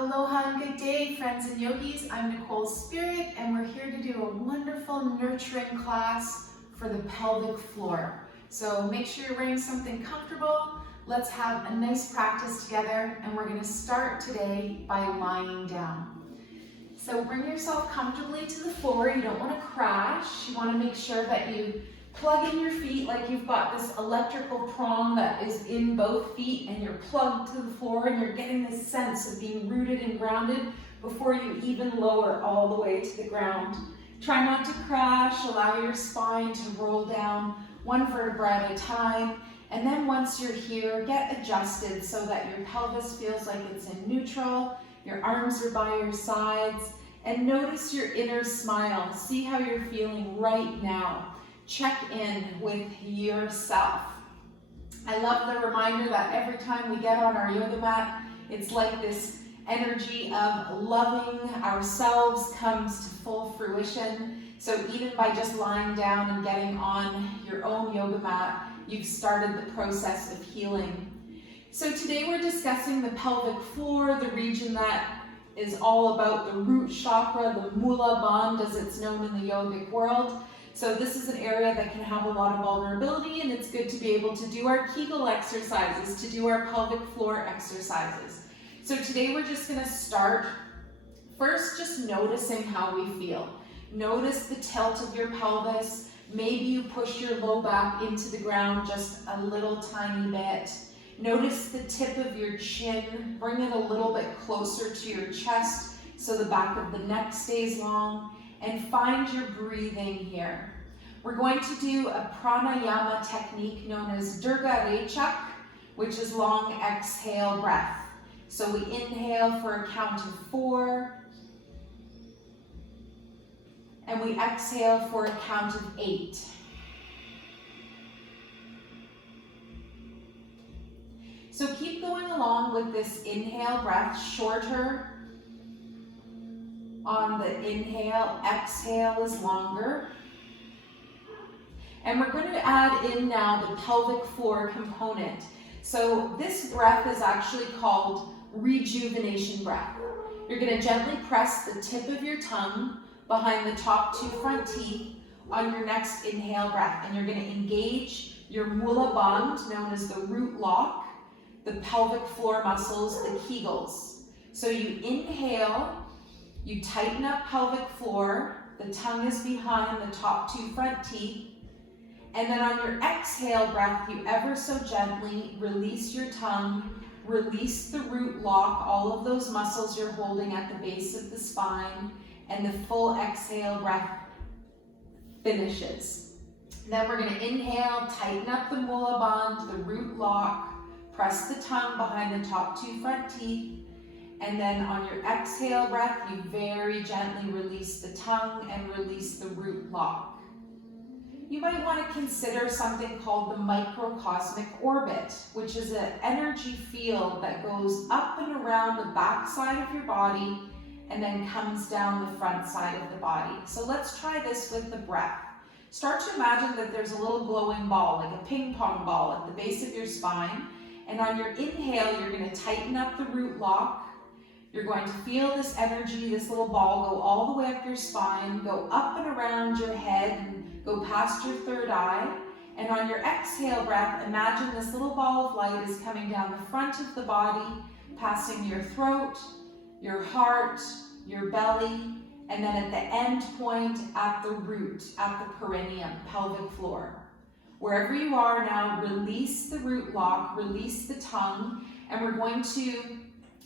Aloha and good day, friends and yogis. I'm Nicole Spirit, and we're here to do a wonderful nurturing class for the pelvic floor. So make sure you're wearing something comfortable. Let's have a nice practice together, and we're going to start today by lying down. So bring yourself comfortably to the floor. You don't want to crash. You want to make sure that you plug in your feet like you've got this electrical prong that is in both feet, and you're plugged to the floor, and you're getting this sense of being rooted and grounded before you even lower all the way to the ground. Try not to crash. Allow your spine to roll down one vertebra at a time. And then once you're here, get adjusted so that your pelvis feels like it's in neutral. Your arms are by your sides. And notice your inner smile. See how you're feeling right now. Check in with yourself. I love the reminder that every time we get on our yoga mat, it's like this energy of loving ourselves comes to full fruition. So even by just lying down and getting on your own yoga mat, you've started the process of healing. So today we're discussing the pelvic floor, the region that is all about the root chakra, the Mula Bandha as it's known in the yogic world. So this is an area that can have a lot of vulnerability, and it's good to be able to do our Kegel exercises, to do our pelvic floor exercises. So today we're just going to start first just noticing how we feel. Notice the tilt of your pelvis. Maybe you push your low back into the ground just a little tiny bit. Notice the tip of your chin. Bring it a little bit closer to your chest so the back of the neck stays long. And find your breathing here. We're going to do a Pranayama technique known as Dirga Rechak, which is long exhale breath. So we inhale for a count of 4, and we exhale for a count of 8. So keep going along with this inhale breath, shorter on the inhale, exhale is longer. And we're going to add in now the pelvic floor component. So this breath is actually called Rejuvenation Breath. You're going to gently press the tip of your tongue behind the top 2 front teeth on your next inhale breath. And you're going to engage your Mula Bandha, known as the root lock, the pelvic floor muscles, the Kegels. So you inhale, you tighten up pelvic floor, the tongue is behind the top 2 front teeth, and then on your exhale breath, you ever so gently release your tongue, release the root lock, all of those muscles you're holding at the base of the spine, and the full exhale breath finishes. Then we're going to inhale, tighten up the Mula Bandha, the root lock, press the tongue behind the top 2 front teeth, and then on your exhale breath, you very gently release the tongue and release the root lock. You might want to consider something called the Microcosmic Orbit, which is an energy field that goes up and around the back side of your body and then comes down the front side of the body. So let's try this with the breath. Start to imagine that there's a little glowing ball, like a ping pong ball at the base of your spine. And on your inhale, you're going to tighten up the root lock. You're going to feel this energy, this little ball, go all the way up your spine, go up and around your head, and go past your third eye. And on your exhale breath, imagine this little ball of light is coming down the front of the body, passing your throat, your heart, your belly, and then at the end point at the root, at the perineum, pelvic floor. Wherever you are now, release the root lock, release the tongue, and we're going to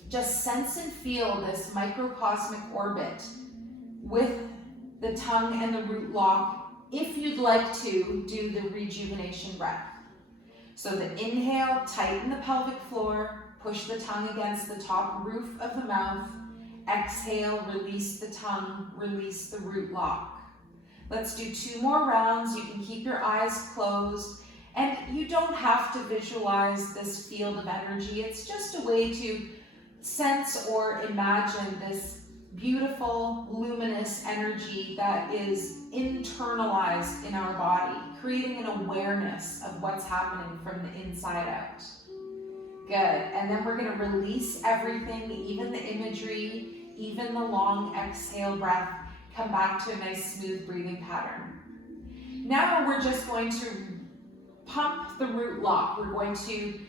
just sense and feel this microcosmic orbit with the tongue and the root lock if you'd like to do the rejuvenation breath. So the inhale, tighten the pelvic floor, push the tongue against the top roof of the mouth. Exhale, release the tongue, release the root lock. Let's do 2 more rounds. You can keep your eyes closed, and you don't have to visualize this field of energy. It's just a way to sense or imagine this beautiful, luminous energy that is internalized in our body, creating an awareness of what's happening from the inside out. Good. And then we're going to release everything, even the imagery, even the long exhale breath. Come back to a nice smooth breathing pattern. Now we're just going to pump the root lock. We're going to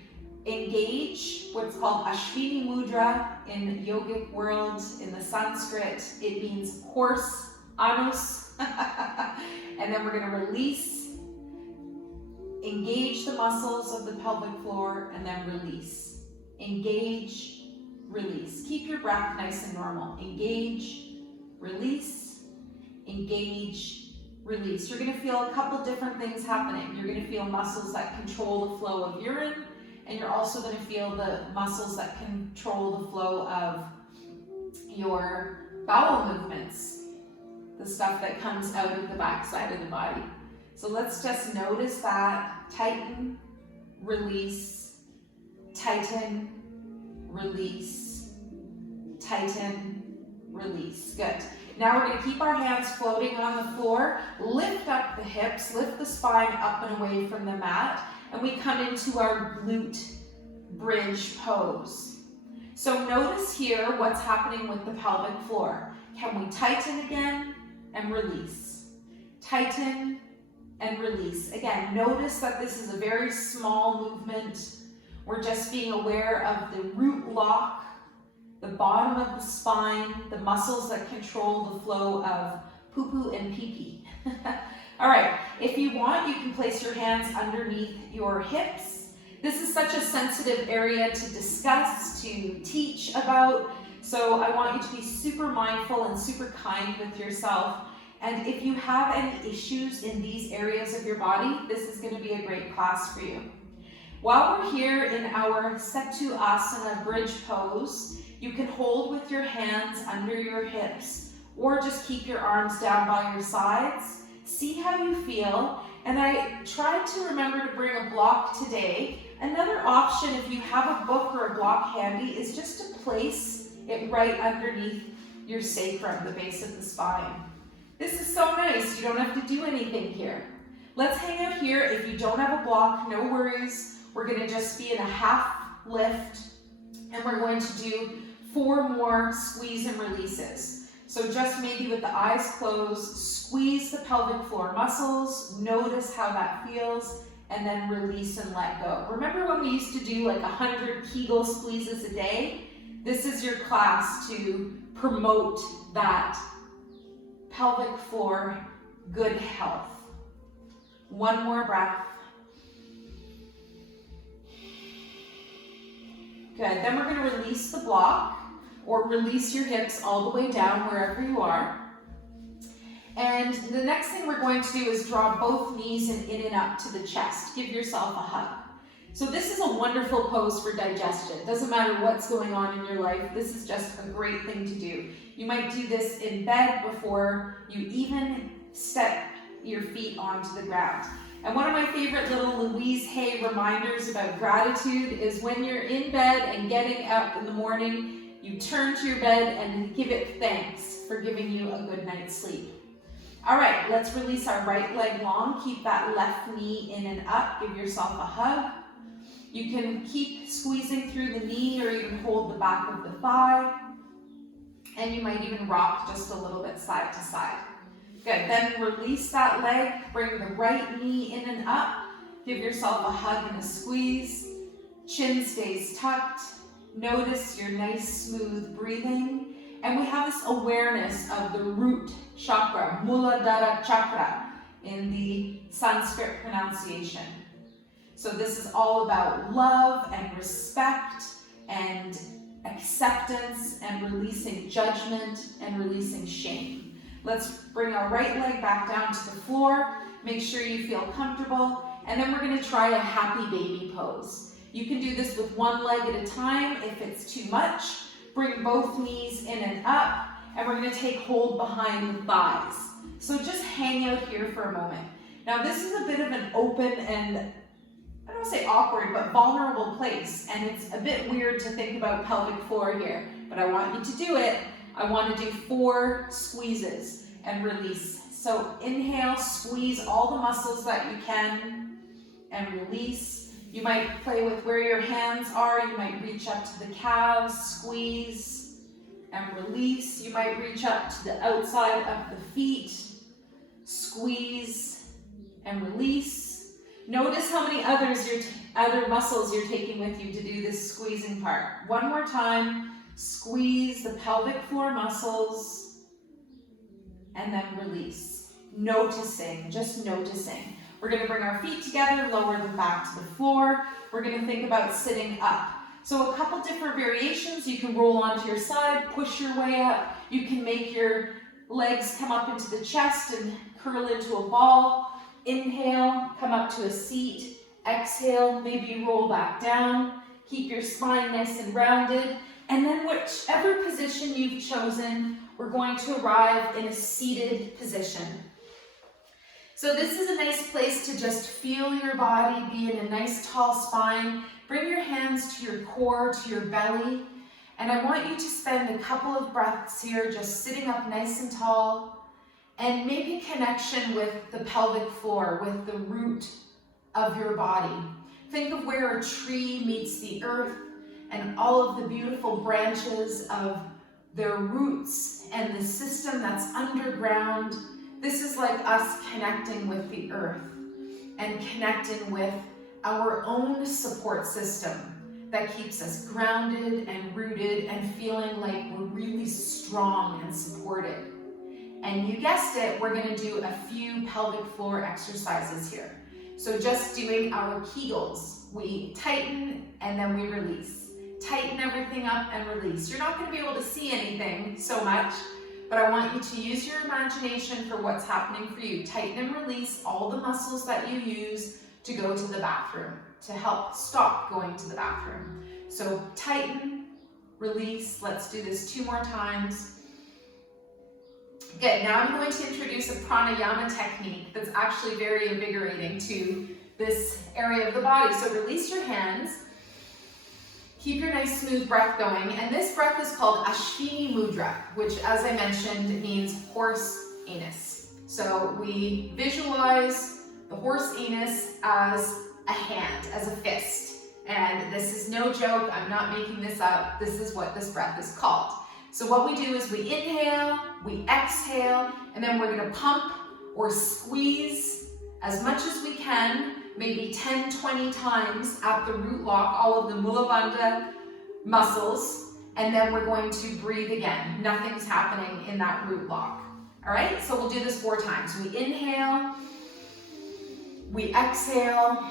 engage what's called Ashwini Mudra in yogic world. In the Sanskrit, it means horse, anus. And then we're going to release, engage the muscles of the pelvic floor, and then release. Engage, release. Keep your breath nice and normal. Engage, release, engage, release. You're going to feel a couple different things happening. You're going to feel muscles that control the flow of urine, and you're also going to feel the muscles that control the flow of your bowel movements, the stuff that comes out of the backside of the body. So let's just notice that. Tighten, release, tighten, release, tighten, release. Good. Now we're going to keep our hands floating on the floor, lift up the hips, lift the spine up and away from the mat, and we come into our glute bridge pose. So notice here what's happening with the pelvic floor. Can we tighten again and release? Tighten and release. Again, notice that this is a very small movement. We're just being aware of the root lock, the bottom of the spine, the muscles that control the flow of poo-poo and pee-pee. All right, if you want, you can place your hands underneath your hips. This is such a sensitive area to discuss, to teach about, so I want you to be super mindful and super kind with yourself. And if you have any issues in these areas of your body, this is going to be a great class for you. While we're here in our Setu Asana bridge pose, you can hold with your hands under your hips, or just keep your arms down by your sides. See how you feel. And I tried to remember to bring a block today. Another option, if you have a book or a block handy, is just to place it right underneath your sacrum, the base of the spine. This is so nice. You don't have to do anything here. Let's hang out here. If you don't have a block, no worries. We're going to just be in a half lift, and we're going to do 4 more squeeze and releases. So just maybe with the eyes closed, squeeze the pelvic floor muscles, notice how that feels, and then release and let go. Remember when we used to do like 100 Kegel squeezes a day? This is your class to promote that pelvic floor good health. 1 more breath. Good, then we're going to release the block, or release your hips all the way down wherever you are. And the next thing we're going to do is draw both knees in and up to the chest. Give yourself a hug. So this is a wonderful pose for digestion. Doesn't matter what's going on in your life, this is just a great thing to do. You might do this in bed before you even step your feet onto the ground. And one of my favorite little Louise Hay reminders about gratitude is when you're in bed and getting up in the morning, you turn to your bed and give it thanks for giving you a good night's sleep. All right, let's release our right leg long. Keep that left knee in and up. Give yourself a hug. You can keep squeezing through the knee or even hold the back of the thigh. And you might even rock just a little bit side to side. Good, then release that leg, bring the right knee in and up. Give yourself a hug and a squeeze. Chin stays tucked. Notice your nice smooth breathing. And we have this awareness of the root chakra, Muladhara chakra, in the Sanskrit pronunciation. So this is all about love and respect and acceptance and releasing judgment and releasing shame. Let's bring our right leg back down to the floor. Make sure you feel comfortable. And then we're going to try a happy baby pose. You can do this with 1 leg at a time. If it's too much, bring both knees in and up. And we're going to take hold behind the thighs. So just hang out here for a moment. Now this is a bit of an open and, I don't want to say awkward, but vulnerable place. And it's a bit weird to think about pelvic floor here. But I want you to do it. I want to do 4 squeezes and release. So inhale, squeeze all the muscles that you can, and release. You might play with where your hands are. You might reach up to the calves, squeeze and release. You might reach up to the outside of the feet, squeeze and release. Notice how many other muscles you're taking with you to do this squeezing part. One more time, squeeze the pelvic floor muscles and then release. Noticing, just noticing. We're going to bring our feet together, lower them back to the floor. We're going to think about sitting up. So a couple different variations. You can roll onto your side, push your way up. You can make your legs come up into the chest and curl into a ball. Inhale, come up to a seat. Exhale, maybe you roll back down. Keep your spine nice and rounded. And then whichever position you've chosen, we're going to arrive in a seated position. So this is a nice place to just feel your body, be in a nice tall spine. Bring your hands to your core, to your belly. And I want you to spend a couple of breaths here just sitting up nice and tall and maybe connection with the pelvic floor, with the root of your body. Think of where a tree meets the earth and all of the beautiful branches of their roots and the system that's underground. This is like us connecting with the earth and connecting with our own support system that keeps us grounded and rooted and feeling like we're really strong and supported. And you guessed it, we're going to do a few pelvic floor exercises here. So just doing our Kegels. We tighten and then we release. Tighten everything up and release. You're not going to be able to see anything so much, but I want you to use your imagination for what's happening for you. Tighten and release all the muscles that you use to go to the bathroom, to help stop going to the bathroom. So tighten, release. Let's do this 2 more times. Good, now I'm going to introduce a pranayama technique that's actually very invigorating to this area of the body. So release your hands. Keep your nice smooth breath going, and this breath is called Ashini Mudra, which, as I mentioned, means horse anus. So we visualize the horse anus as a hand, as a fist. And this is no joke, I'm not making this up, this is what this breath is called. So what we do is we inhale, we exhale, and then we're gonna pump or squeeze as much as we can, maybe 10, 20 times at the root lock, all of the Mula Bandha muscles, and then we're going to breathe again. Nothing's happening in that root lock. All right, so we'll do this 4 times. We inhale, we exhale,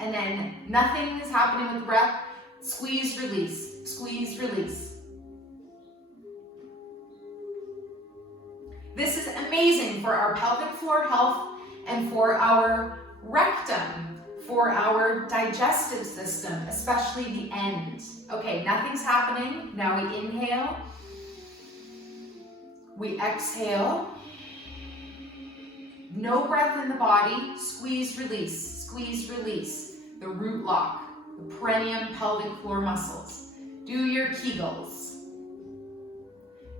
and then nothing is happening with the breath. Squeeze, release, squeeze, release. This is amazing for our pelvic floor health and for our rectum, for our digestive system, especially the end. Okay, nothing's happening. Now we inhale, we exhale. No breath in the body. Squeeze, release, squeeze, release. The root lock, the perineum pelvic floor muscles. Do your Kegels.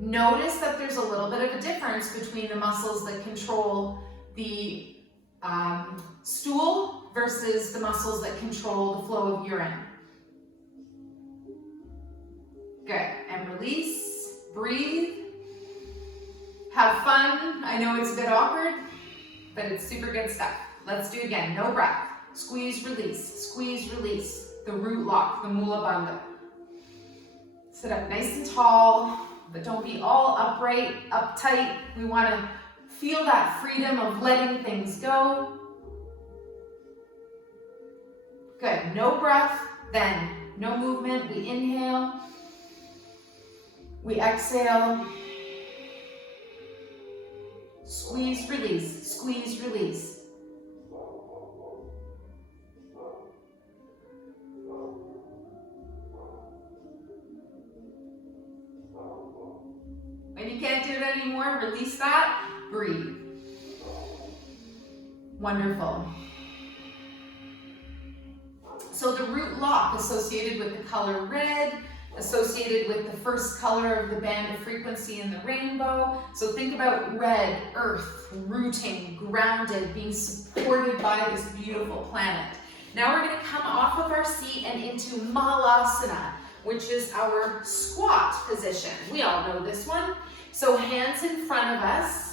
Notice that there's a little bit of a difference between the muscles that control the stool versus the muscles that control the flow of urine. Good, and release, breathe, have fun. I know it's a bit awkward, but it's super good stuff. Let's do it again, no breath. Squeeze, release, the root lock, the Mula Bandha. Sit up nice and tall, but don't be all upright, uptight. We want to feel that freedom of letting things go. Good, no breath, then no movement. We inhale, we exhale, squeeze, release, squeeze, release. When you can't do it anymore, release that, breathe. Wonderful. So the root lock associated with the color red, associated with the first color of the band of frequency in the rainbow. So think about red, earth, rooting, grounded, being supported by this beautiful planet. Now we're going to come off of our seat and into Malasana, which is our squat position. We all know this one. So hands in front of us.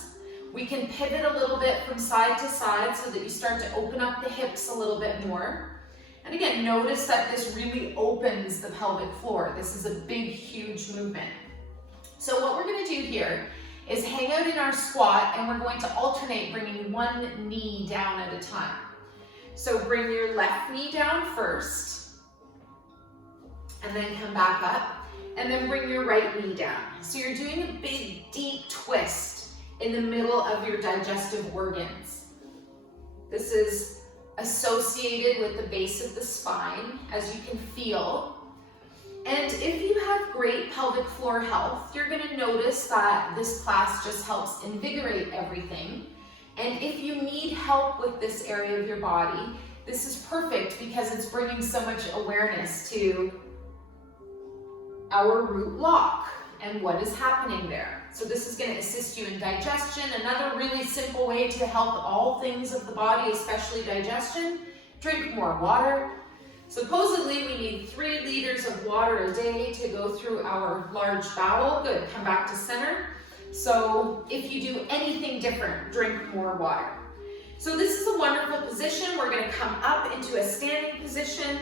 We can pivot a little bit from side to side so that you start to open up the hips a little bit more. And again, notice that this really opens the pelvic floor. This is a big, huge movement. So what we're going to do here is hang out in our squat, and we're going to alternate bringing one knee down at a time. So bring your left knee down first, and then come back up, and then bring your right knee down. So you're doing a big, deep twist in the middle of your digestive organs. This is associated with the base of the spine, as you can feel. And if you have great pelvic floor health, you're going to notice that this class just helps invigorate everything. And if you need help with this area of your body, this is perfect because it's bringing so much awareness to our root lock and what is happening there. So this is going to assist you in digestion. Another really simple way to help all things of the body, especially digestion, drink more water. Supposedly we need 3 liters of water a day to go through our large bowel. Good, come back to center. So if you do anything different, drink more water. So this is a wonderful position. We're going to come up into a standing position,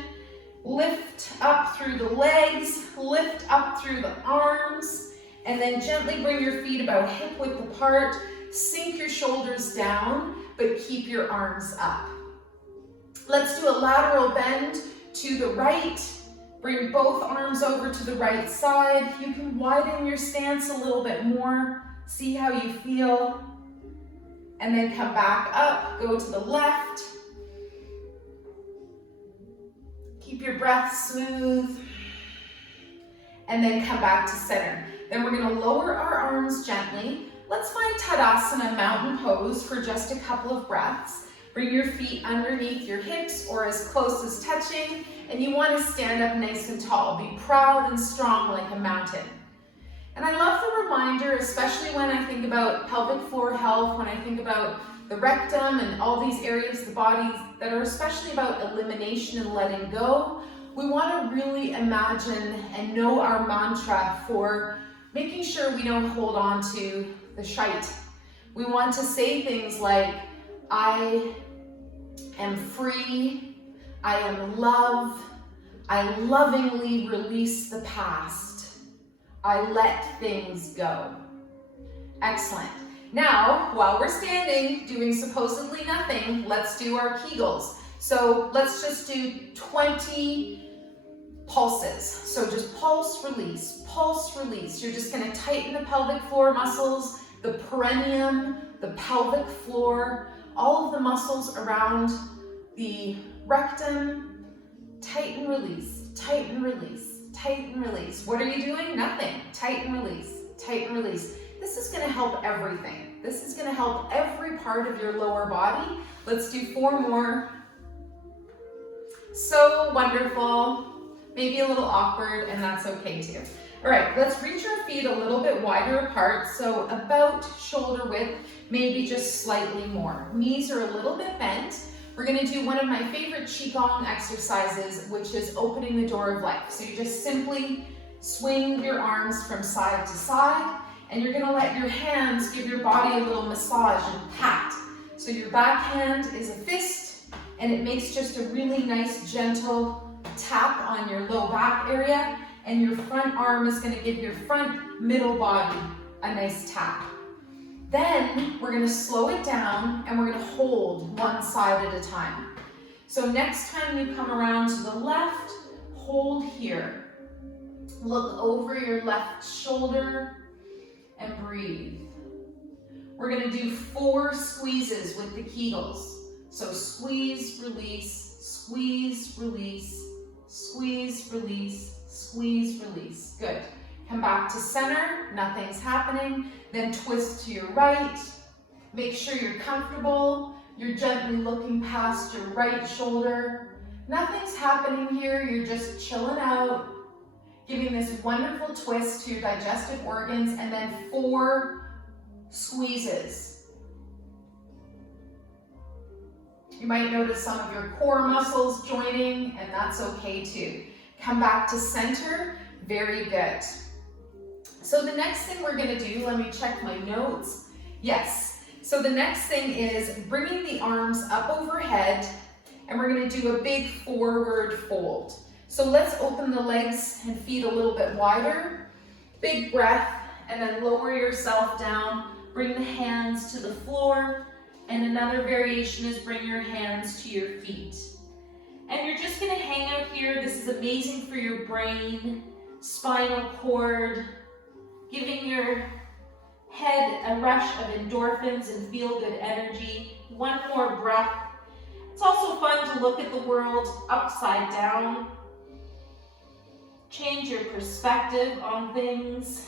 lift up through the legs, lift up through the arms, and then gently bring your feet about hip width apart. Sink your shoulders down, but keep your arms up. Let's do a lateral bend to the right. Bring both arms over to the right side. You can widen your stance a little bit more. See how you feel. And then come back up, go to the left. Keep your breath smooth. And then come back to center. Then we're going to lower our arms gently. Let's find Tadasana mountain pose for just a couple of breaths. Bring your feet underneath your hips or as close as touching. And you want to stand up nice and tall. Be proud and strong like a mountain. And I love the reminder, especially when I think about pelvic floor health, when I think about the rectum and all these areas of the body that are especially about elimination and letting go. We want to really imagine and know our mantra for making sure we don't hold on to the shite. We want to say things like, I am free, I am love, I lovingly release the past, I let things go. Excellent. Now, while we're standing, doing supposedly nothing, let's do our Kegels. So let's just do 20 pulses. So just pulse, release, pulse, release. You're just going to tighten the pelvic floor muscles, the perineum, the pelvic floor, all of the muscles around the rectum. Tighten, release, tighten, release, tighten, release. What are you doing? Nothing. Tighten, release, tighten, release. This is going to help everything. This is going to help every part of your lower body. Let's do 4 more. So wonderful. Maybe a little awkward, and that's okay too. All right, let's reach our feet a little bit wider apart, so about shoulder width, maybe just slightly more. Knees are a little bit bent. We're gonna do one of my favorite Qigong exercises, which is opening the door of life. So you just simply swing your arms from side to side, and you're gonna let your hands give your body a little massage and pat. So your back hand is a fist, and it makes just a really nice, gentle tap on your low back area, and your front arm is going to give your front middle body a nice tap. Then we're going to slow it down, and we're going to hold one side at a time. So next time you come around to the left, hold here. Look over your left shoulder and breathe. We're going to do 4 squeezes with the Kegels. So squeeze, release, squeeze, release, squeeze, release, squeeze, release. Good. Come back to center, nothing's happening. Then twist to your right. Make sure you're comfortable. You're gently looking past your right shoulder. Nothing's happening here, you're just chilling out. giving this wonderful twist to your digestive organs, and then 4 squeezes. You might notice some of your core muscles joining, and that's okay too. Come back to center, very good. So the next thing we're gonna do, let me check my notes. Yes, so the next thing is bringing the arms up overhead, and we're gonna do a big forward fold. So let's open the legs and feet a little bit wider. Big breath, and then lower yourself down. Bring the hands to the floor. And another variation is bring your hands to your feet. And you're just gonna hang out here. This is amazing for your brain, spinal cord, giving your head a rush of endorphins and feel-good energy. One more breath. It's also fun to look at the world upside down. Change your perspective on things.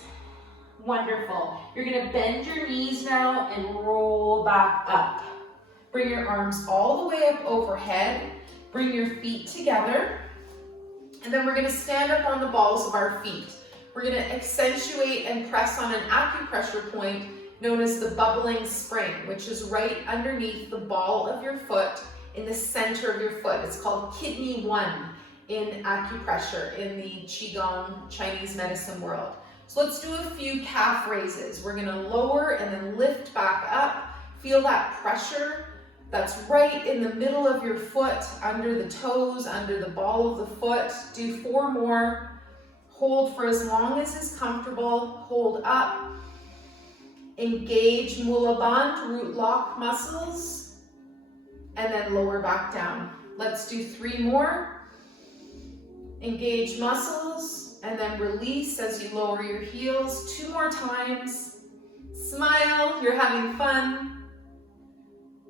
Wonderful. You're gonna bend your knees now and roll back up. Bring your arms all the way up overhead. Bring your feet together. And then we're gonna stand up on the balls of our feet. We're gonna accentuate and press on an acupressure point known as the bubbling spring, which is right underneath the ball of your foot in the center of your foot. It's called kidney 1 in acupressure in the Qigong Chinese medicine world. So let's do a few calf raises. We're gonna lower and then lift back up. Feel that pressure that's right in the middle of your foot, under the toes, under the ball of the foot. Do 4 more. Hold for as long as is comfortable. Hold up. Engage Mula Bandh, root lock muscles, and then lower back down. Let's do 3 more. Engage muscles, and then release as you lower your heels. 2 more times. Smile, you're having fun.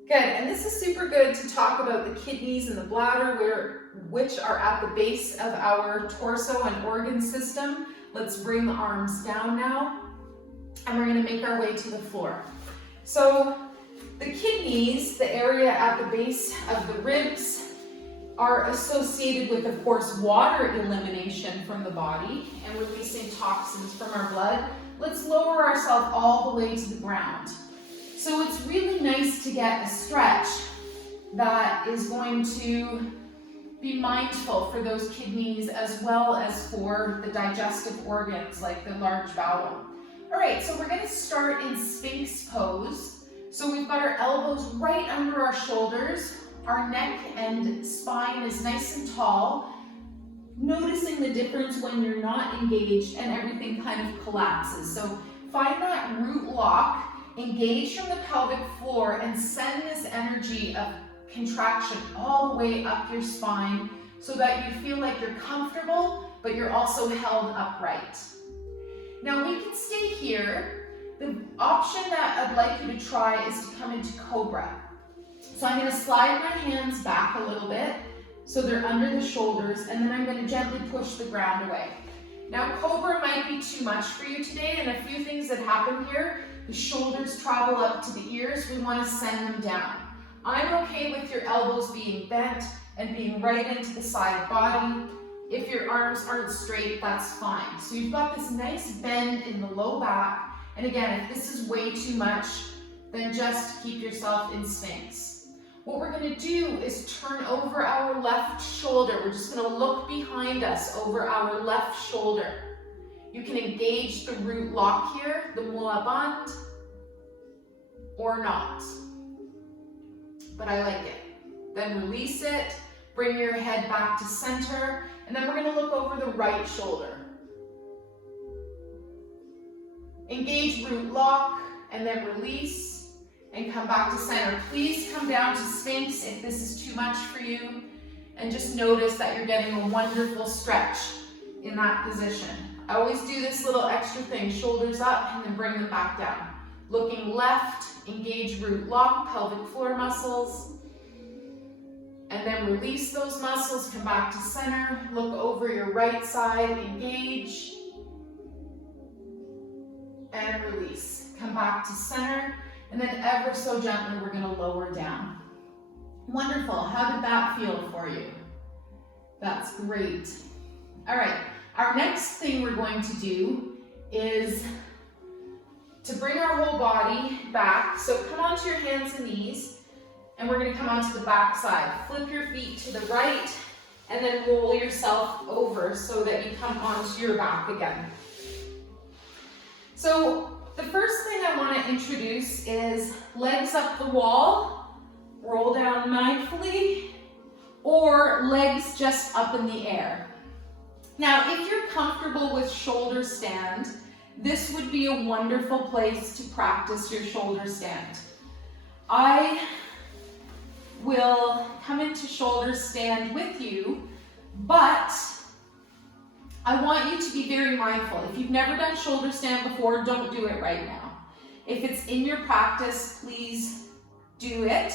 Good, and this is super good to talk about the kidneys and the bladder, which are at the base of our torso and organ system. Let's bring the arms down now, and we're gonna make our way to the floor. So the kidneys, the area at the base of the ribs, are associated with, of course, water elimination from the body and releasing toxins from our blood. Let's lower ourselves all the way to the ground. So it's really nice to get a stretch that is going to be mindful for those kidneys as well as for the digestive organs like the large bowel. All right, so we're going to start in Sphinx pose. So we've got our elbows right under our shoulders. Our neck and spine is nice and tall. Noticing the difference when you're not engaged and everything kind of collapses. So find that root lock, engage from the pelvic floor, and send this energy of contraction all the way up your spine so that you feel like you're comfortable, but you're also held upright. Now we can stay here. The option that I'd like you to try is to come into Cobra. So I'm going to slide my hands back a little bit so they're under the shoulders, and then I'm going to gently push the ground away. Now Cobra might be too much for you today, and a few things that happen here. The shoulders travel up to the ears. We want to send them down. I'm okay with your elbows being bent and being right into the side body. If your arms aren't straight, that's fine. So you've got this nice bend in the low back. And again, if this is way too much, then just keep yourself in Sphinx. What we're going to do is turn over our left shoulder. We're just going to look behind us over our left shoulder. You can engage the root lock here, the Mula Bandh, or not. But I like it. Then release it, bring your head back to center, and then we're going to look over the right shoulder. Engage root lock, and then release. And come back to center. Please come down to Sphinx if this is too much for you. And just notice that you're getting a wonderful stretch in that position. I always do this little extra thing, shoulders up and then bring them back down. Looking left, engage root lock, pelvic floor muscles. And then release those muscles, come back to center. Look over your right side, engage. And release. Come back to center. And then ever so gently, we're going to lower down. Wonderful. How did that feel for you? That's great. All right. Our next thing we're going to do is to bring our whole body back. So come onto your hands and knees, and we're going to come onto the back side. Flip your feet to the right, and then roll yourself over so that you come onto your back again. So the first thing I want to introduce is legs up the wall, roll down mindfully, or legs just up in the air. Now, if you're comfortable with shoulder stand, this would be a wonderful place to practice your shoulder stand. I will come into shoulder stand with you, but I want you to be very mindful. If you've never done shoulder stand before, don't do it right now. If it's in your practice, please do it.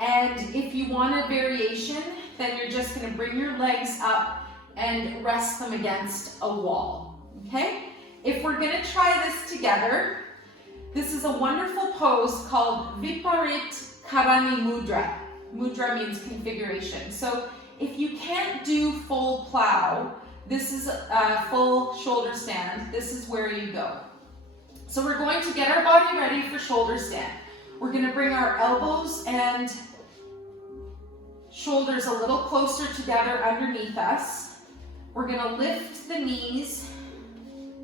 And if you want a variation, then you're just going to bring your legs up and rest them against a wall, okay? If we're going to try this together, this is a wonderful pose called Viparit Karani Mudra. Mudra means configuration. So if you can't do full plow, this is a full shoulder stand. This is where you go. So we're going to get our body ready for shoulder stand. We're going to bring our elbows and shoulders a little closer together underneath us. We're going to lift the knees.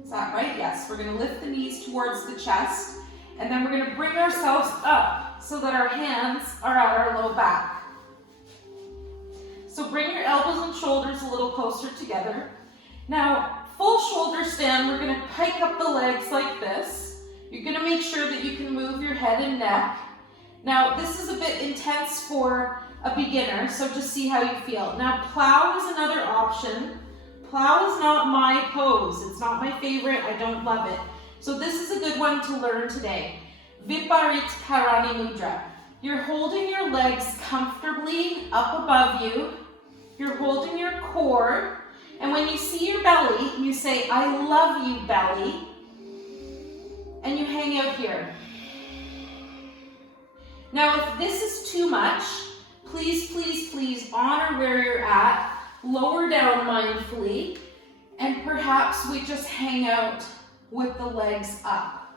Is that right? Yes. We're going to lift the knees towards the chest, and then we're going to bring ourselves up so that our hands are at our low back. So bring your elbows and shoulders a little closer together. Now, full shoulder stand, we're going to pike up the legs like this. You're going to make sure that you can move your head and neck. Now, this is a bit intense for a beginner, so just see how you feel. Now, plow is another option. Plow is not my pose. It's not my favorite. I don't love it. So this is a good one to learn today. Viparit Karani Mudra. You're holding your legs comfortably up above you. You're holding your core. And when you see your belly, you say, I love you, belly. And you hang out here. Now, if this is too much, please, please, please honor where you're at. Lower down mindfully, and perhaps we just hang out with the legs up.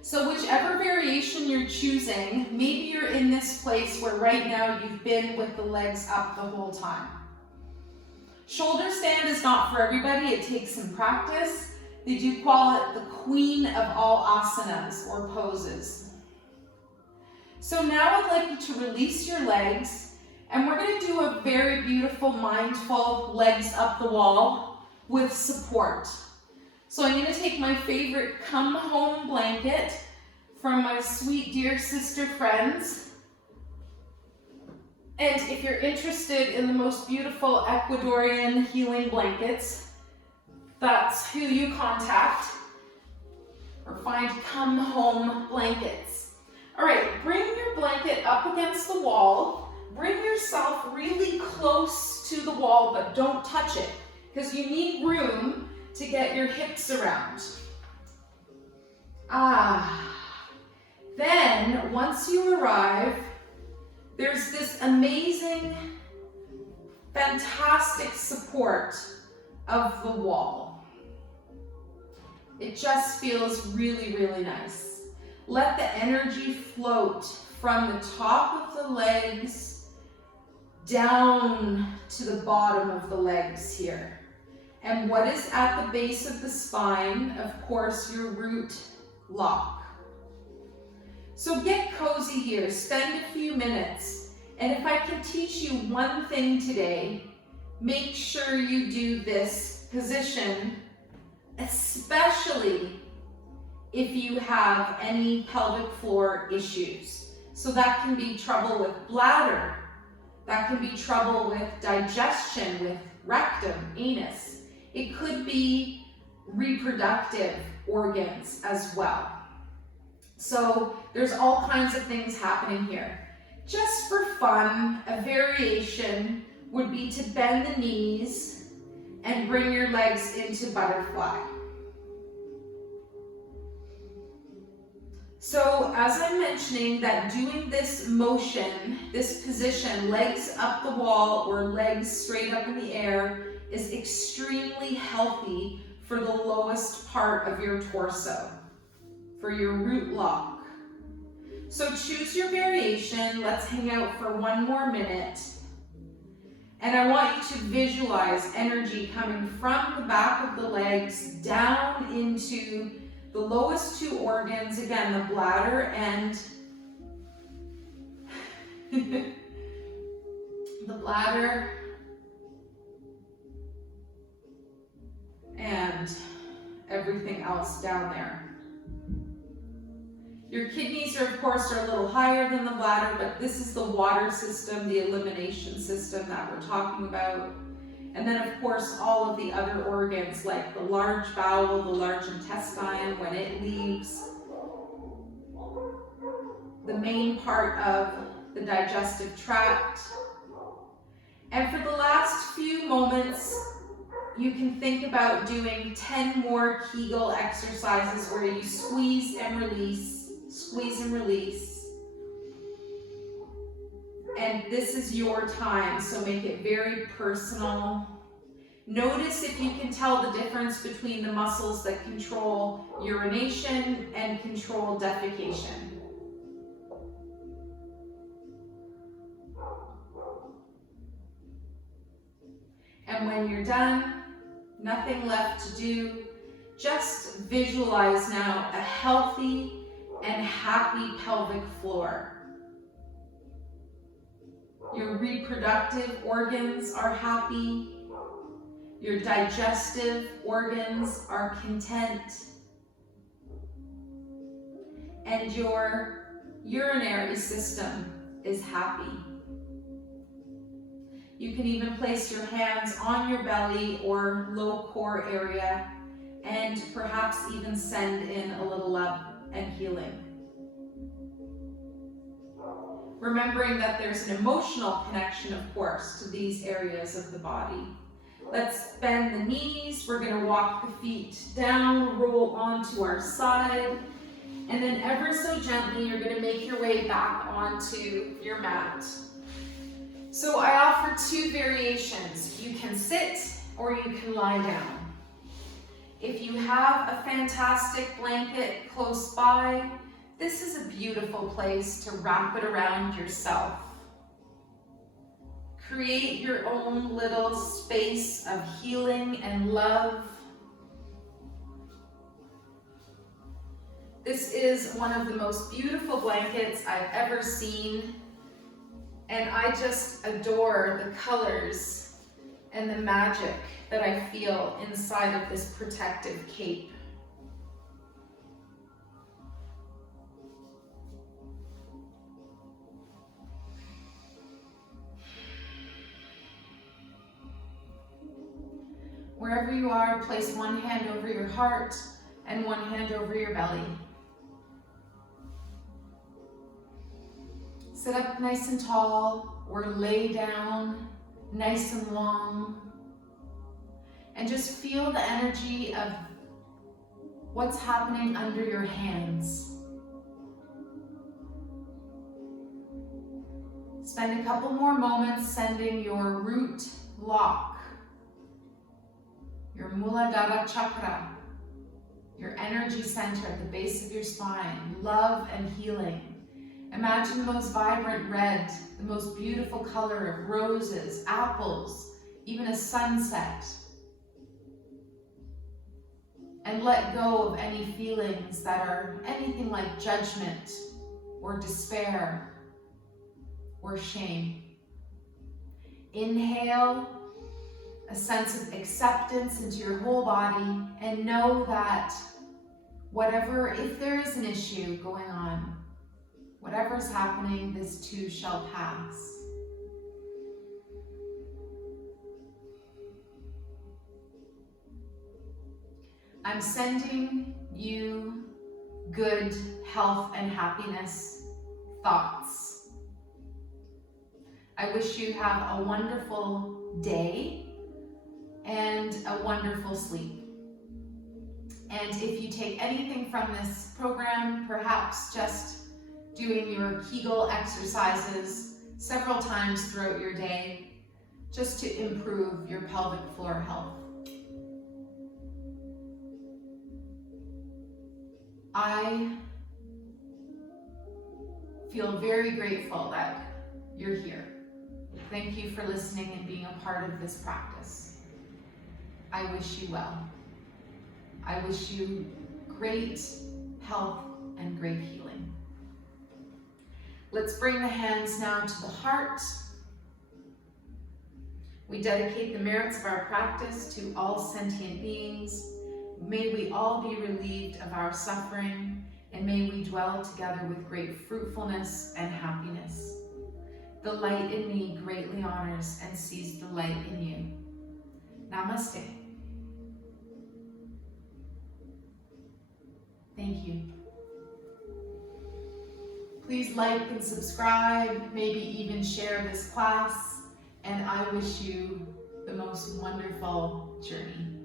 So whichever variation you're choosing, maybe you're in this place where right now you've been with the legs up the whole time. Shoulder stand is not for everybody. It takes some practice. They do call it the queen of all asanas or poses. So now I'd like you to release your legs. And we're going to do a very beautiful, mindful legs up the wall with support. So I'm going to take my favorite come home blanket from my sweet dear sister friends. And if you're interested in the most beautiful Ecuadorian healing blankets, that's who you contact or find come home blankets. All right, bring your blanket up against the wall. Bring yourself really close to the wall, but don't touch it, because you need room to get your hips around. Then, once you arrive, there's this amazing, fantastic support of the wall. It just feels really, really nice. Let the energy float from the top of the legs down to the bottom of the legs here. And what is at the base of the spine? Of course, your root lock. So get cozy here, spend a few minutes. And if I can teach you one thing today, make sure you do this position, especially if you have any pelvic floor issues. So that can be trouble with bladder, that can be trouble with digestion, with rectum, anus. It could be reproductive organs as well. So there's all kinds of things happening here. Just for fun, a variation would be to bend the knees and bring your legs into butterfly. So as I'm mentioning that doing this motion, this position, legs up the wall or legs straight up in the air, is extremely healthy for the lowest part of your torso, for your root lock. So choose your variation. Let's hang out for one more minute. And I want you to visualize energy coming from the back of the legs down into the lowest two organs, again, the bladder and the bladder and everything else down there. Your kidneys are, of course, a little higher than the bladder, but this is the water system, the elimination system that we're talking about. And then, of course, all of the other organs like the large bowel, the large intestine, when it leaves, the main part of the digestive tract. And for the last few moments, you can think about doing 10 more Kegel exercises where you squeeze and release. Squeeze and release. And this is your time, so make it very personal. Notice if you can tell the difference between the muscles that control urination and control defecation. And when you're done, nothing left to do. Just visualize now a healthy and happy pelvic floor. Your reproductive organs are happy. Your digestive organs are content. And your urinary system is happy. You can even place your hands on your belly or low core area and perhaps even send in a little love and healing. Remembering that there's an emotional connection, of course, to these areas of the body. Let's bend the knees. We're going to walk the feet down, roll onto our side, and then ever so gently, you're going to make your way back onto your mat. So I offer two variations. You can sit or you can lie down. If you have a fantastic blanket close by, this is a beautiful place to wrap it around yourself. Create your own little space of healing and love. This is one of the most beautiful blankets I've ever seen, and I just adore the colors and the magic that I feel inside of this protective cape. Wherever you are, place one hand over your heart and one hand over your belly. Sit up nice and tall or lay down nice and long. And just feel the energy of what's happening under your hands. Spend a couple more moments sending your root lock, your Muladhara chakra, your energy center at the base of your spine, love and healing. Imagine the most vibrant red, the most beautiful color of roses, apples, even a sunset. And let go of any feelings that are anything like judgment or despair or shame. Inhale a sense of acceptance into your whole body and know that whatever, if there is an issue going on, whatever's happening, this too shall pass. I'm sending you good health and happiness thoughts. I wish you have a wonderful day and a wonderful sleep. And if you take anything from this program, perhaps just doing your Kegel exercises several times throughout your day, just to improve your pelvic floor health. I feel very grateful that you're here. Thank you for listening and being a part of this practice. I wish you well. I wish you great health and great healing. Let's bring the hands now to the heart. We dedicate the merits of our practice to all sentient beings. May we all be relieved of our suffering, and may we dwell together with great fruitfulness and happiness. The light in me greatly honors and sees the light in you. Namaste. Thank you. Please like and subscribe, maybe even share this class, and I wish you the most wonderful journey.